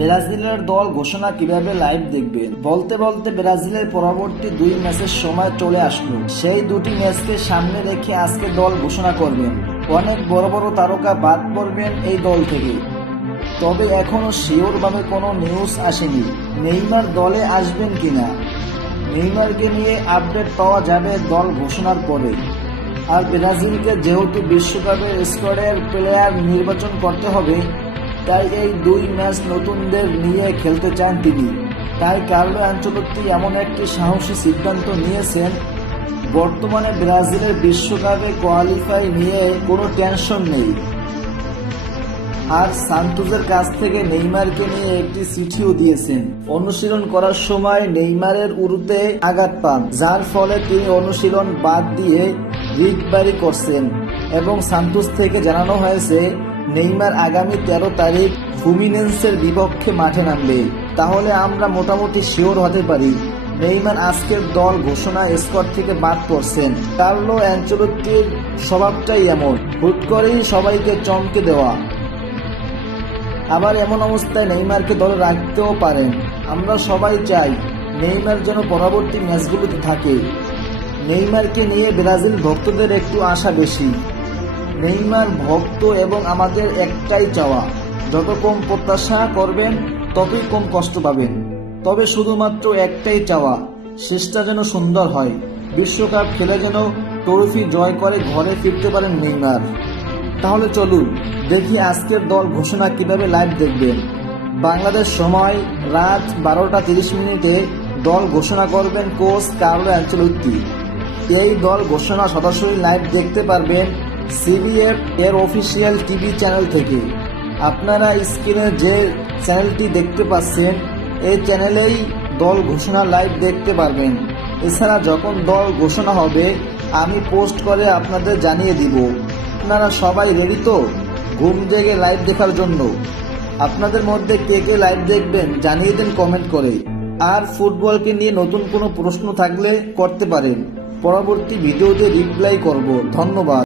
ব্রাজিলের দল ঘোষণা কিভাবে লাইভ দেখবেন? বলতে বলতে ব্রাজিলের পরবর্তী 2 ম্যাচের সময় চলে আসলো। সেই 2টি ম্যাচকে সামনে রেখে আজকে দল ঘোষণা করবেন। অনেক বড় বড় তারকা বাদ পড়বেন এই দল থেকে। তবে এখনো শিওর ভাবে কোনো নিউজ আসেনি নেইমার দলে আসবেন কিনা। নেইমারকে নিয়ে আপডেট পাওয়া যাবে দল ঘোষণার পরে। আর ব্রাজিলকে যেহেতু বিশ্বকাপের স্কোয়াডের প্লেয়ার নির্বাচন করতে হবে, তাই এই 2 ম্যাচ নতুনদের নিয়ে খেলতে চান তিনি। তাই কার্লো আনচেলত্তি এমন একটি সাহসী সিদ্ধান্ত নিয়েছেন। বর্তমানে ব্রাজিলের বিশ্বকাপে কোয়ালিফাই নিয়ে কোনো টেনশন নেই। আর সান্তোসের কাছ থেকে নেইমারকে নিয়ে একটি চিঠিও দিয়েছেন। অনুশীলন করার সময় নেইমারের উরুতে আঘাত পান, যার ফলে তিনি অনুশীলন বাদ দিয়ে রিকভারি করছেন। এবং সান্তোস থেকে জানানো হয়েছে নেইমার আগামী 13 তারিখ ফ্লুমিনেন্সের বিপক্ষে মাঠে নামবে। তাহলে আমরা মোটামুটি শিওর হতে পারি নেইমার আজকের দল ঘোষণা স্কোয়াড থেকে বাদ পড়ছেন। কার্লো আনচেলত্তির স্বভাবটাই এমন, হুট করেই সবাইকে চমকে দেওয়া। আবার এমন অবস্থায় নেইমারকে দলে রাখতেও পারেন। আমরা সবাই চাই নেইমার যেন পরবর্তী ম্যাচগুলোতে থাকে। নেইমারকে নিয়ে ব্রাজিল ভক্তদের একটু আশা বেশি। নেইমার ভক্ত এবং আমাদের একটাই চাওয়া, যত কম প্রত্যাশা করবেন ততই কম কষ্ট পাবেন। তবে শুধুমাত্র একটাই চাওয়া, শেষটা যেন সুন্দর হয়। বিশ্বকাপ খেলে যেন ট্রফি জয় করে ঘরে ফিরতে পারেন নেইমার। তাহলে চলুন দেখি আজকের দল ঘোষণা কিভাবে লাইভ দেখবেন। বাংলাদেশ সময় রাত 12টা 30 দল ঘোষণা করবেন কোচ কার্লো আনচেলত্তি। এই দল ঘোষণা সরাসরি লাইভ দেখতে পারবেন সিবিএফ এর অফিসিয়াল টিভি চ্যানেল থেকে। আপনারা স্ক্রিনে যে চ্যানেলটি দেখতে পাচ্ছেন এই চ্যানেলেই দল ঘোষণা লাইভ দেখতে পারবেন। এছাড়া যখন দল ঘোষণা হবে আমি পোস্ট করে আপনাদের জানিয়ে দিব। আপনারা সবাই রেডি তো ঘুম জেগে লাইভ দেখার জন্য? আপনাদের মধ্যে কে কে লাইভ দেখবেন জানিয়ে দেন কমেন্ট করে। আর ফুটবলকে নিয়ে নতুন কোনো প্রশ্ন থাকলে করতে পারেন, পরবর্তী ভিডিওতে রিপ্লাই করব। ধন্যবাদ।